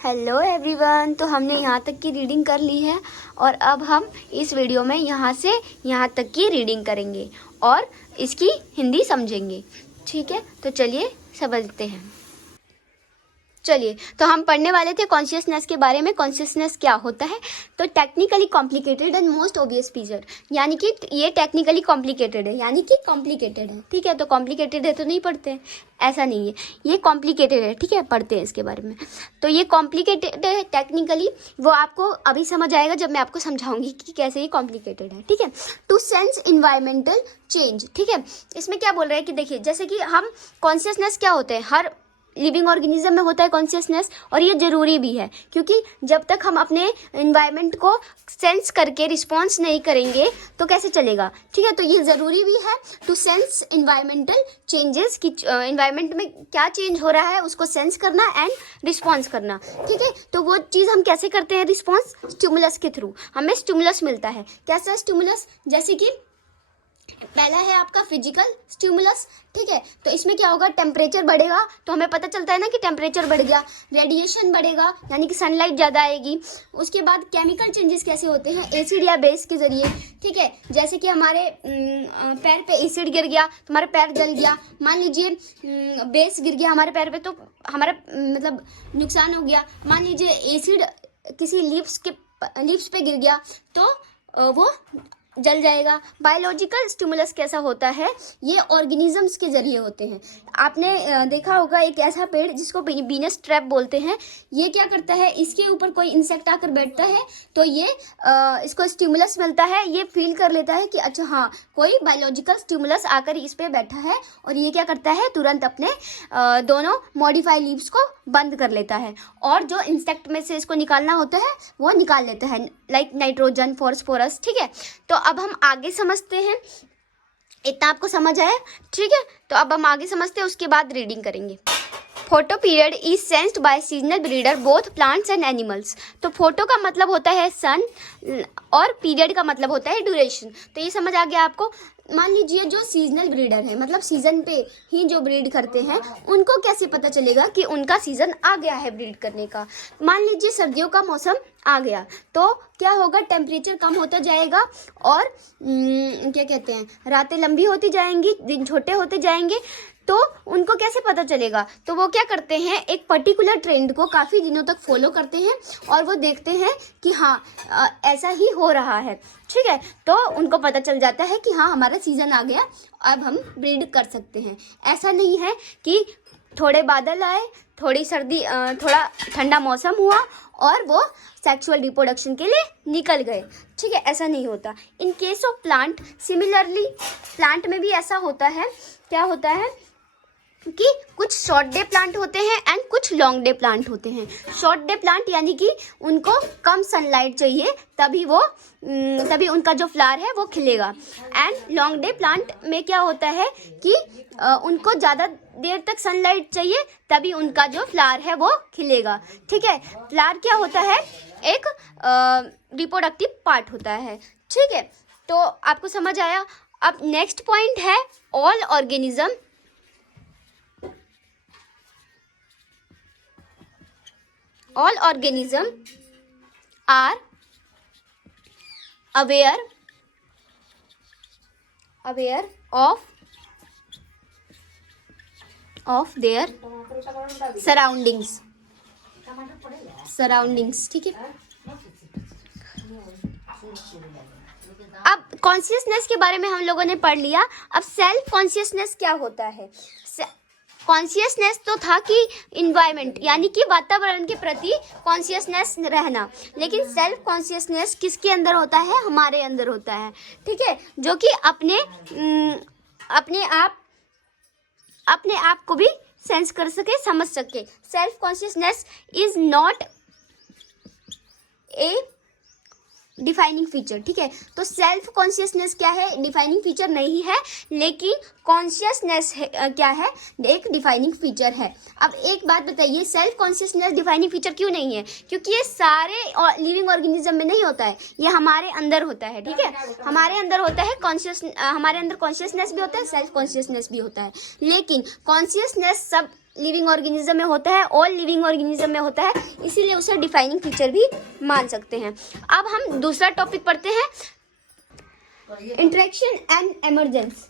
Hello everyone. तो हमने यहाँ तक की रीडिंग कर ली है और अब हम इस वीडियो में यहाँ से यहाँ तक की रीडिंग करेंगे और इसकी हिंदी समझेंगे। ठीक है, तो चलिए समझते हैं। चलिए, तो हम पढ़ने वाले थे कॉन्शियसनेस के बारे में। कॉन्शियसनेस क्या होता है? तो technically complicated and most obvious feature, यानी कि ये टेक्निकली कॉम्प्लिकेटेड है, यानी कि कॉम्प्लिकेटेड है। ठीक है, तो कॉम्प्लिकेटेड है तो नहीं पढ़ते हैं, ऐसा नहीं है, ये कॉम्प्लिकेटेड है। ठीक है, पढ़ते हैं इसके बारे में। तो ये कॉम्प्लिकेटेड है टेक्निकली, वो आपको अभी समझ आएगा जब मैं आपको समझाऊंगी कि कैसे ये कॉम्प्लिकेटेड है। ठीक है, टू सेंस इन्वायरमेंटल चेंज। ठीक है, इसमें क्या बोल रहे हैं कि देखिए, जैसे कि हम कॉन्शियसनेस क्या होते हैं, हर लिविंग ऑर्गेनिज्म में होता है कॉन्शियसनेस, और ये ज़रूरी भी है क्योंकि जब तक हम अपने इन्वायरमेंट को सेंस करके रिस्पॉन्स नहीं करेंगे तो कैसे चलेगा। ठीक है, तो ये ज़रूरी भी है टू सेंस इन्वायरमेंटल चेंजेस, कि इन्वायरमेंट में क्या चेंज हो रहा है उसको सेंस करना एंड रिस्पॉन्स करना। ठीक है, तो वो चीज़ हम कैसे करते हैं, रिस्पॉन्स स्टिमुलस के थ्रू। हमें स्टिमुलस मिलता है। कैसा स्टिमुलस? जैसे कि पहला है आपका फिजिकल स्टिमुलस। ठीक है, तो इसमें क्या होगा, टेम्परेचर बढ़ेगा तो हमें पता चलता है ना कि टेम्परेचर बढ़ गया, रेडिएशन बढ़ेगा यानी कि सनलाइट ज़्यादा आएगी। उसके बाद केमिकल चेंजेस कैसे होते हैं, एसिड या बेस के ज़रिए। ठीक है, जैसे कि हमारे पैर पे एसिड गिर गया तो हमारा पैर जल गया। मान लीजिए बेस गिर गया हमारे पैर पे तो हमारा मतलब नुकसान हो गया। मान लीजिए एसिड किसी लिप्स पे गिर गया तो वो जल जाएगा। बायोलॉजिकल स्टिमुलस कैसा होता है, ये ऑर्गेनिजम्स के जरिए होते हैं। आपने देखा होगा एक ऐसा पेड़ जिसको बीनस ट्रैप बोलते हैं। ये क्या करता है, इसके ऊपर कोई इंसेक्ट आकर बैठता है तो ये इसको स्टिमुलस मिलता है, ये फील कर लेता है कि अच्छा हाँ कोई बायोलॉजिकल स्टिमुलस आकर इस पे बैठा है, और ये क्या करता है, तुरंत अपने दोनों मॉडिफाई लीव्स को बंद कर लेता है और जो इंसेक्ट में से इसको निकालना होता है वो निकाल लेता है, लाइक नाइट्रोजन, फॉस्फोरस। ठीक है, तो अब हम आगे समझते हैं। इतना आपको समझ आया? ठीक है, तो अब हम आगे समझते हैं, उसके बाद रीडिंग करेंगे। Photoperiod is sensed by seasonal breeder both plants and animals. तो फोटो का मतलब होता है सन और पीरियड का मतलब होता है ड्यूरेशन। तो ये समझ आ गया आपको। मान लीजिए जो सीजनल ब्रीडर है, मतलब सीजन पे ही जो ब्रीड करते हैं, उनको कैसे पता चलेगा कि उनका सीजन आ गया है ब्रीड करने का। मान लीजिए सर्दियों का मौसम आ गया तो क्या होगा, टेम्परेचर कम होता जाएगा और क्या कहते हैं, रातें लंबी होती जाएंगी, दिन छोटे होते जाएंगे। तो उनको कैसे पता चलेगा, तो वो क्या करते हैं, एक पर्टिकुलर ट्रेंड को काफ़ी दिनों तक फॉलो करते हैं और वो देखते हैं कि हाँ ऐसा ही हो रहा है। ठीक है, तो उनको पता चल जाता है कि हाँ हमारा सीज़न आ गया, अब हम ब्रीड कर सकते हैं। ऐसा नहीं है कि थोड़े बादल आए, थोड़ी सर्दी, थोड़ा ठंडा मौसम हुआ और वो सेक्सुअल रिप्रोडक्शन के लिए निकल गए। ठीक है, ऐसा नहीं होता। In case of plant similarly, plant में भी ऐसा होता है। क्या होता है कि कुछ शॉर्ट डे प्लांट होते हैं एंड कुछ लॉन्ग डे प्लांट होते हैं। शॉर्ट डे प्लांट यानी कि उनको कम सनलाइट चाहिए तभी उनका जो फ्लावर है वो खिलेगा। एंड लॉन्ग डे प्लांट में क्या होता है कि उनको ज़्यादा देर तक सनलाइट चाहिए तभी उनका जो फ्लावर है वो खिलेगा। ठीक है, फ्लावर क्या होता है, एक रिप्रोडक्टिव पार्ट होता है। ठीक है, तो आपको समझ आया। अब नेक्स्ट पॉइंट है all organism are aware of their surroundings। ठीक है, अब कॉन्शियसनेस के बारे में हम लोगों ने पढ़ लिया। अब सेल्फ कॉन्शियसनेस क्या होता है। कॉन्शियसनेस तो था कि इन्वायरमेंट यानी कि वातावरण के प्रति कॉन्शियसनेस रहना, लेकिन सेल्फ कॉन्शियसनेस किसके अंदर होता है, हमारे अंदर होता है। ठीक है, जो कि अपने आप को भी सेंस कर सके, समझ सके। Self consciousness is not a defining feature. ठीक है, तो सेल्फ कॉन्शियसनेस क्या है, डिफाइनिंग फीचर नहीं है, लेकिन कॉन्शियसनेस क्या है, एक डिफाइनिंग फीचर है। अब एक बात बताइए, सेल्फ कॉन्शियसनेस डिफाइनिंग फीचर क्यों नहीं है? क्योंकि ये सारे लिविंग ऑर्गेनिज्म में नहीं होता है, ये हमारे अंदर होता है। ठीक है, हमारे अंदर होता है हमारे अंदर कॉन्शियसनेस भी होता है, सेल्फ कॉन्शियसनेस भी होता है, लेकिन कॉन्शियसनेस सब लिविंग ऑर्गेनिज्म में होता है, ऑल लिविंग ऑर्गेनिज्म में होता है, इसीलिए उसे डिफाइनिंग फीचर भी मान सकते हैं। अब हम दूसरा टॉपिक पढ़ते हैं, इंटरेक्शन एंड इमर्जेंस।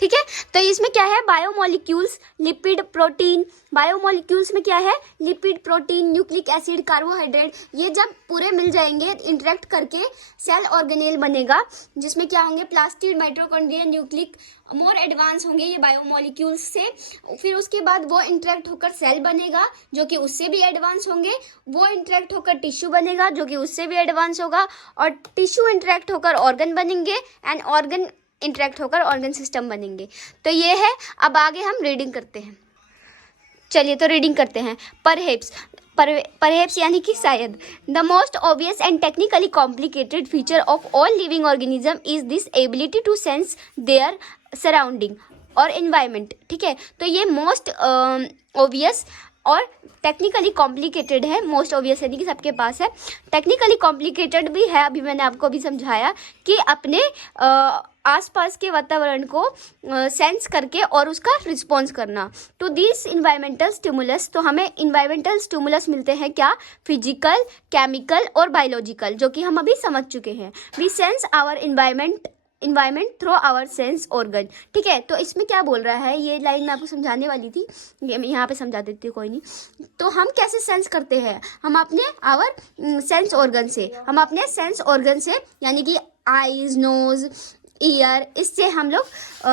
ठीक है, तो इसमें क्या है, बायोमोलिक्यूल्स, लिपिड, प्रोटीन। बायोमोलिक्यूल्स में क्या है, lipid, protein, nucleic acid, carbohydrate, ये जब पूरे मिल जाएंगे इंटरेक्ट करके सेल ऑर्गेनेल बनेगा, जिसमें क्या होंगे, plastid, mitochondria, nucleic more advance होंगे ये बायोमोलिक्यूल्स से। फिर उसके बाद वो इंटरेक्ट होकर सेल बनेगा जो कि उससे भी एडवांस होंगे, वो इंटरेक्ट होकर टिश्यू बनेगा जो कि उससे भी एडवांस होगा, और टिश्यू इंटरेक्ट होकर ऑर्गन बनेंगे, एंड ऑर्गन इंटरेक्ट होकर ऑर्गन सिस्टम बनेंगे। तो ये है। अब आगे हम रीडिंग करते हैं। चलिए तो रीडिंग करते हैं। परहेप्स यानी कि शायद। The most obvious and technically complicated feature of all living organism is this ability to sense their surrounding और एनवायरनमेंट। ठीक है, तो ये मोस्ट ऑब्वियस और टेक्निकली कॉम्प्लिकेटेड है। मोस्ट ऑब्वियस यानी कि सबके पास है, टेक्निकली कॉम्प्लिकेटेड भी है। अभी मैंने आपको भी समझाया कि अपने आसपास के वातावरण को सेंस करके और उसका रिस्पॉन्स करना। टू दिस इन्वायरमेंटल स्टिमुलस, तो हमें इन्वायरमेंटल स्टिमुलस मिलते हैं क्या, फिजिकल, केमिकल और बायोलॉजिकल, जो कि हम अभी समझ चुके हैं। We sense our environment through our sense organ. ठीक है, तो इसमें क्या बोल रहा है, ये लाइन मैं आपको समझाने वाली थी, ये मैं यहाँ पे समझा देती हूँ, कोई नहीं। तो हम कैसे सेंस करते हैं, हम अपने आवर सेंस ऑर्गन से, हम अपने सेंस ऑर्गन से यानी कि आईज, नोज, ईयर, इससे हम लोग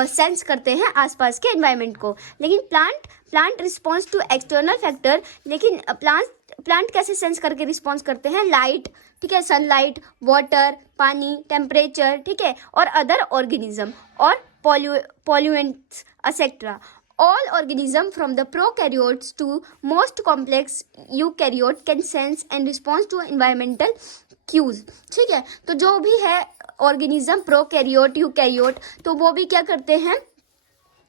सेंस करते हैं आसपास के एनवायरनमेंट को। लेकिन plant response to external factor, लेकिन प्लांट कैसे सेंस करके रिस्पॉन्स करते हैं, लाइट, ठीक है, सनलाइट, वाटर, पानी, टेम्परेचर, ठीक है, और अदर ऑर्गेनिज्म और पॉल्यूएंट्स etcetera. All organism from the prokaryotes to most complex eukaryote can sense and respond to environmental cues। ठीक है, तो जो भी है ऑर्गेनिज्म, प्रोकैरियोट, यूकैरियोट, तो वो भी क्या करते हैं,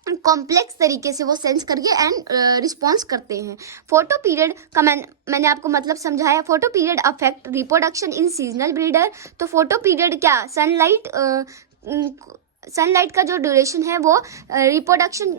कॉम्प्लेक्स तरीके से वो सेंस करके एंड रिस्पॉन्स करते हैं। फोटो पीरियड का मैंने आपको मतलब समझाया। Photo period affect reproduction in seasonal breeder. तो फोटो पीरियड क्या, सनलाइट का जो ड्यूरेशन है वो रिप्रोडक्शन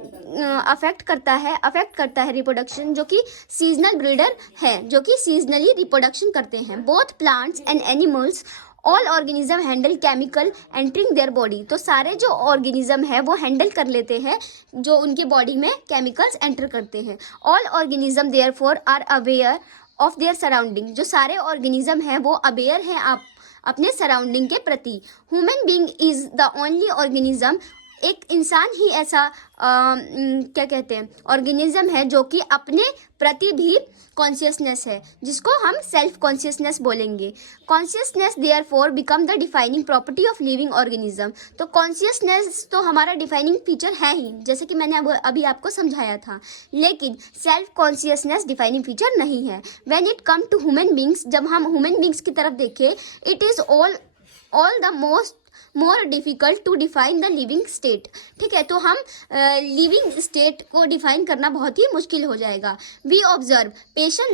अफेक्ट करता है रिप्रोडक्शन, जो कि सीजनल ब्रीडर है, जो कि सीजनली रिप्रोडक्शन करते हैं। Both plants and animals, all organism handle chemical entering their body. तो सारे जो ऑर्गेनिज्म है वो हैंडल कर लेते हैं जो उनके बॉडी में केमिकल्स एंटर करते हैं। All organism therefore are aware of their surrounding. जो सारे ऑर्गेनिज्म हैं वो अवेयर हैं आप अपने सराउंडिंग के प्रति। Human being is the only organism, एक इंसान ही ऐसा क्या कहते हैं, ऑर्गेनिज्म है जो कि अपने प्रति भी कॉन्शियसनेस है, जिसको हम सेल्फ कॉन्शियसनेस बोलेंगे। Consciousness therefore become the defining property of living organism. तो कॉन्शियसनेस तो हमारा डिफाइनिंग फीचर है ही, जैसे कि मैंने अभी आपको समझाया था, लेकिन सेल्फ कॉन्शियसनेस डिफाइनिंग फीचर नहीं है। When it come to human beings, जब हम ह्यूमन बींग्स की तरफ देखें, it is all the more difficult to define the living state. ठीक है, तो हम लिविंग स्टेट को डिफाइन करना बहुत ही मुश्किल हो जाएगा। We observe patient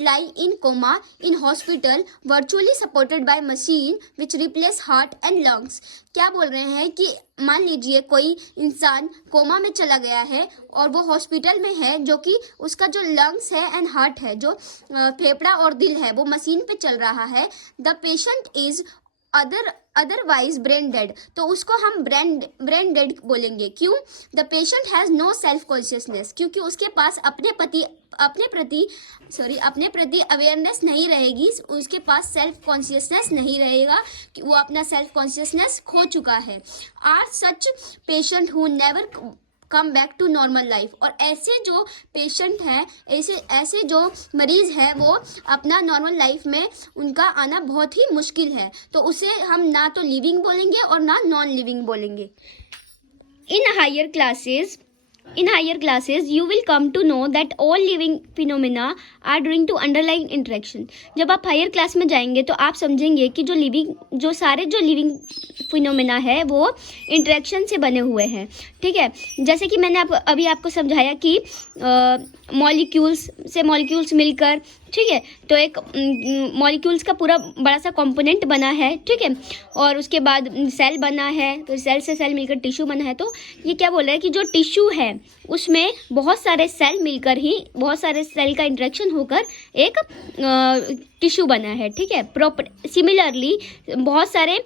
lie in coma in hospital virtually supported by machine which replace heart and lungs. क्या बोल रहे हैं कि मान लीजिए कोई इंसान कोमा में चला गया है और वो हॉस्पिटल में है, जो कि उसका जो लंग्स है एंड हार्ट है, जो फेफड़ा और दिल है, वो मशीन पे चल रहा है। The patient is otherwise brain dead, तो उसको हम ब्रेन डेड बोलेंगे। क्यों? The patient has no self consciousness, क्योंकि उसके पास अपने प्रति अवेयरनेस नहीं रहेगी, उसके पास सेल्फ कॉन्शियसनेस नहीं रहेगा, कि वो अपना सेल्फ कॉन्शियसनेस खो चुका है। Are such patient who never come back to normal life. और ऐसे जो पेशेंट हैं, ऐसे जो मरीज हैं, वो अपना नॉर्मल लाइफ में उनका आना बहुत ही मुश्किल है, तो उसे हम ना तो लिविंग बोलेंगे और ना नॉन लिविंग बोलेंगे। In higher classes you will come to know that all living phenomena are due to underlying interaction। जब आप हायर क्लास में जाएंगे तो आप समझेंगे कि जो सारे लिविंग फिनोमेना है वो इंटरेक्शन से बने हुए हैं। ठीक है, जैसे कि मैंने अभी आपको समझाया कि मॉलिक्यूल्स मिलकर ठीक है। तो एक मॉलिक्यूल्स का पूरा बड़ा सा कंपोनेंट बना है, ठीक है। और उसके बाद सेल बना है, तो सेल से सेल मिलकर टिश्यू बना है। तो ये क्या बोल रहा है कि जो टिश्यू है उसमें बहुत सारे सेल मिलकर ही, बहुत सारे सेल का इंटरेक्शन होकर एक टिश्यू बना है, ठीक है। सिमिलरली बहुत सारे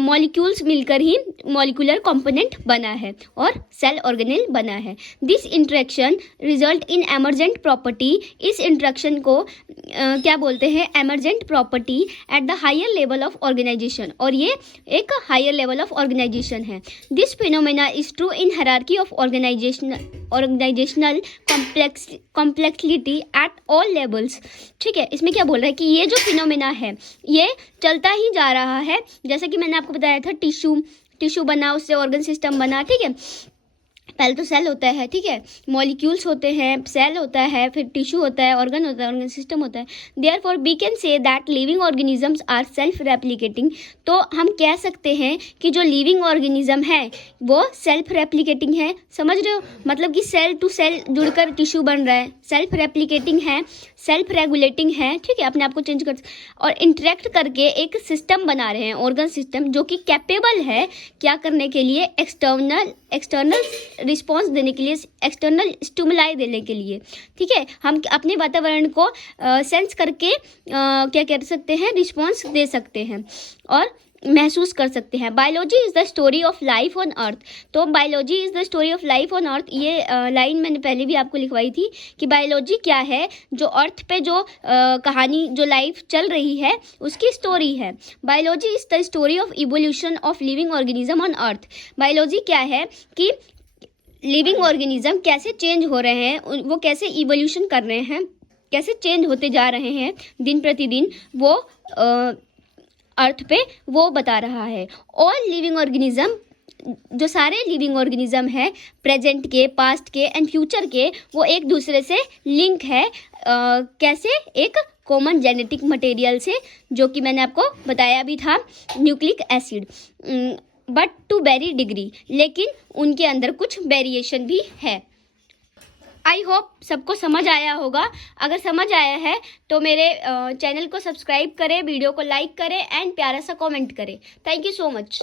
मॉलिक्यूल्स मिलकर ही मॉलिक्यूलर कंपोनेंट बना है और सेल ऑर्गेनेल बना है। This interaction result in emergent property. इस इंटरेक्शन को क्या बोलते हैं, emergent property at the higher level of organisation, और ये एक हायर लेवल ऑफ ऑर्गेनाइजेशन है। This phenomena is true in hierarchy of organisational complexity at all levels, ठीक है। इसमें क्या बोल रहा है कि ये जो फिनोमेना है ये चलता ही जा रहा है, जैसा कि मैंने आपको बताया था, टिश्यू बना, उससे ऑर्गन सिस्टम बना, ठीक है। पहले तो सेल होता है, ठीक है, मॉलिक्यूल्स होते हैं, सेल होता है, फिर टिश्यू होता है, ऑर्गन होता है, ऑर्गन सिस्टम होता है। Therefore we can say that living organisms are self replicating. तो हम कह सकते हैं कि जो लिविंग ऑर्गेनिज्म है वो सेल्फ रेप्लिकेटिंग है। समझ रहे हो, मतलब कि सेल टू सेल जुड़कर टिश्यू बन रहा है, सेल्फ रेप्लिकेटिंग है, सेल्फ रेगुलेटिंग है, ठीक है, अपने आप को चेंज कर, और इंटरेक्ट करके एक सिस्टम बना रहे हैं, ऑर्गन सिस्टम, जो कि कैपेबल है क्या करने के लिए, एक्सटर्नल रिस्पॉन्स देने के लिए, एक्सटर्नल स्टिमुलाई देने के लिए, ठीक है। हम अपने वातावरण को सेंस करके क्या कह सकते हैं, रिस्पॉन्स दे सकते हैं और महसूस कर सकते हैं। Biology is the story of life on earth. तो biology is the story of life on earth, ये लाइन मैंने पहले भी आपको लिखवाई थी कि बायोलॉजी क्या है, जो अर्थ पे जो कहानी, जो लाइफ चल रही है उसकी स्टोरी है। Biology is the story of evolution of living organism on earth. Biology क्या है कि लिविंग ऑर्गेनिज्म कैसे चेंज हो रहे हैं, वो कैसे इवोल्यूशन कर रहे हैं, कैसे चेंज होते जा रहे हैं दिन प्रतिदिन, वो अर्थ पे वो बता रहा है। ऑल लिविंग ऑर्गेनिज्म, जो सारे लिविंग ऑर्गेनिज्म है, प्रेजेंट के, पास्ट के एंड फ्यूचर के, वो एक दूसरे से लिंक है। कैसे, एक कॉमन जेनेटिक मटेरियल से, जो कि मैंने आपको बताया भी था, nucleic acid, but to very degree, लेकिन उनके अंदर कुछ वेरिएशन भी है। आई होप सबको समझ आया होगा। अगर समझ आया है तो मेरे चैनल को सब्सक्राइब करें, वीडियो को लाइक करें एंड प्यारा सा कमेंट करें। Thank you so much.